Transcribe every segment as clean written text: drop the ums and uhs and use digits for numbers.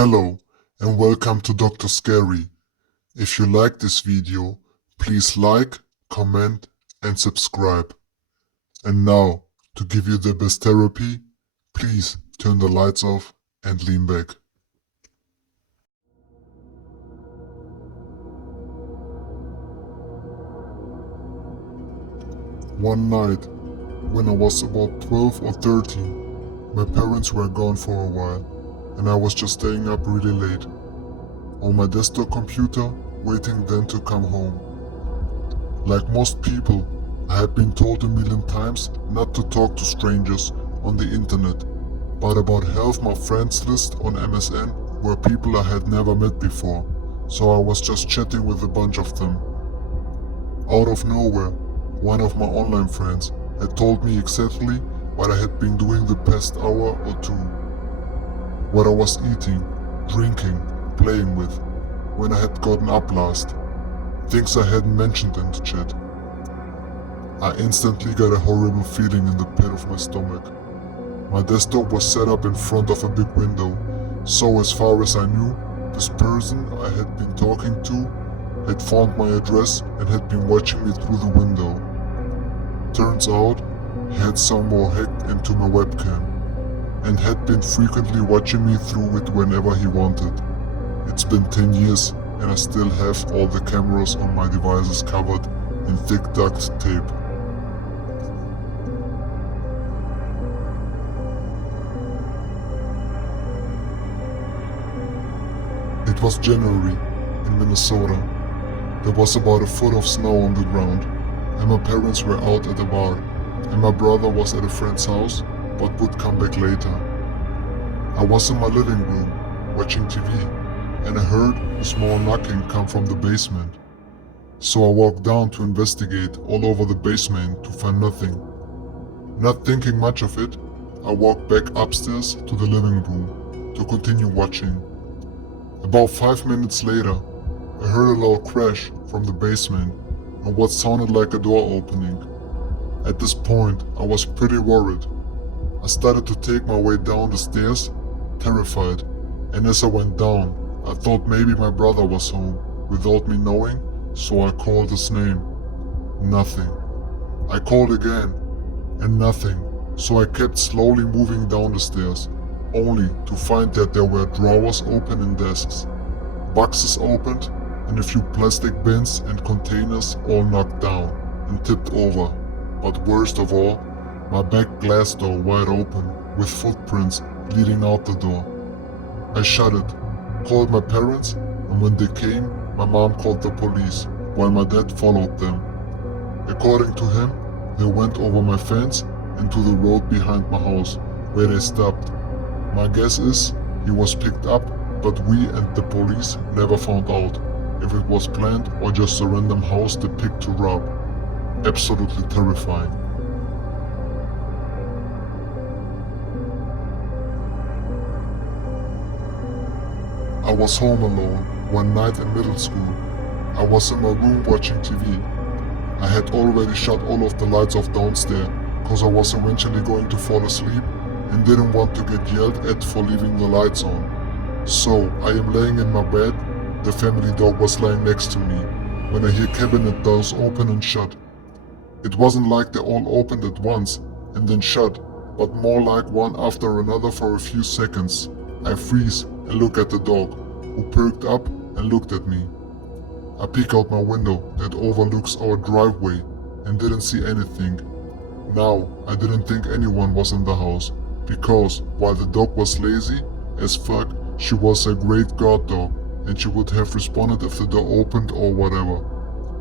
Hello and welcome to Dr. Scary. If you like this video, please like, comment and subscribe. And now, to give you the best therapy, please turn the lights off and lean back. One night, when I was about 12 or 13, my parents were gone for a while and I was just staying up really late on my desktop computer, waiting them to come home. Like most people, I had been told a million times not to talk to strangers on the internet, but about half my friends list on MSN were people I had never met before, so I was just chatting with a bunch of them. Out of nowhere, one of my online friends had told me exactly what I had been doing the past hour or two. What I was eating, drinking, playing with, when I had gotten up last. Things I hadn't mentioned in the chat. I instantly got a horrible feeling in the pit of my stomach. My desktop was set up in front of a big window, so as far as I knew, this person I had been talking to had found my address and had been watching me through the window. Turns out, he had somehow hacked into my webcam and had been frequently watching me through it whenever he wanted. It's been 10 years and I still have all the cameras on my devices covered in thick duct tape. It was January in Minnesota. There was about a foot of snow on the ground, and my parents were out at a bar, and my brother was at a friend's house but would come back later. I was in my living room watching TV, and I heard a small knocking come from the basement. So I walked down to investigate all over the basement to find nothing. Not thinking much of it, I walked back upstairs to the living room to continue watching. About 5 minutes later, I heard a loud crash from the basement and what sounded like a door opening. At this point, I was pretty worried. I started to take my way down the stairs, terrified, and as I went down, I thought maybe my brother was home without me knowing, so I called his name. Nothing. I called again, and nothing, so I kept slowly moving down the stairs, only to find that there were drawers open in desks, boxes opened, and a few plastic bins and containers all knocked down and tipped over. But worst of all, my back glass door wide open with footprints leading out the door. I shut it, called my parents, and when they came, my mom called the police while my dad followed them. According to him, they went over my fence and to the road behind my house, where they stopped. My guess is he was picked up, but we and the police never found out if it was planned or just a random house they picked to rob. Absolutely terrifying. I was home alone one night in middle school. I was in my room watching TV. I had already shut all of the lights off downstairs, cause I was eventually going to fall asleep and didn't want to get yelled at for leaving the lights on. So I am laying in my bed, the family dog was lying next to me, when I hear cabinet doors open and shut. It wasn't like they all opened at once and then shut, but more like one after another for a few seconds. I freeze and look at the dog, who perked up and looked at me. I peek out my window that overlooks our driveway and didn't see anything. Now, I didn't think anyone was in the house, because while the dog was lazy as fuck, she was a great guard dog and she would have responded if the door opened or whatever.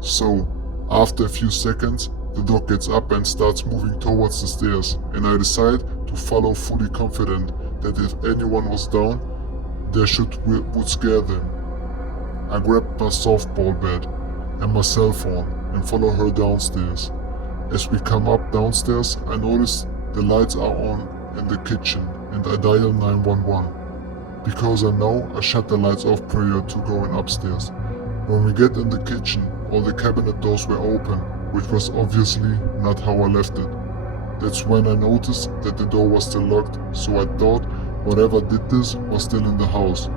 So, after a few seconds, the dog gets up and starts moving towards the stairs, and I decide to follow, fully confident that if anyone was down, their shit would scare them. I grabbed my softball bat and my cell phone and follow her downstairs. As we come up downstairs, I notice the lights are on in the kitchen and I dial 911. Because I know I shut the lights off prior to going upstairs. When we get in the kitchen, all the cabinet doors were open, which was obviously not how I left it. That's when I noticed that the door was still locked, so I thought whatever did this was still in the house.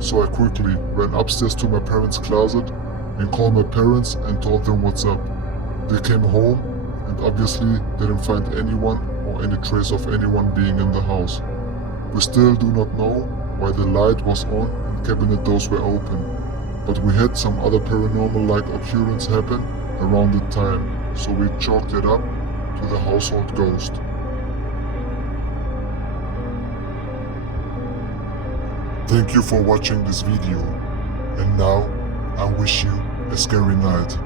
so I quickly ran upstairs to my parents' closet and called my parents and told them what's up. They came home and obviously didn't find anyone or any trace of anyone being in the house. We still do not know why the light was on and cabinet doors were open, but we had some other paranormal-like occurrence happen around the time, so we chalked it up to the household ghost. Thank you for watching this video, and now I wish you a scary night.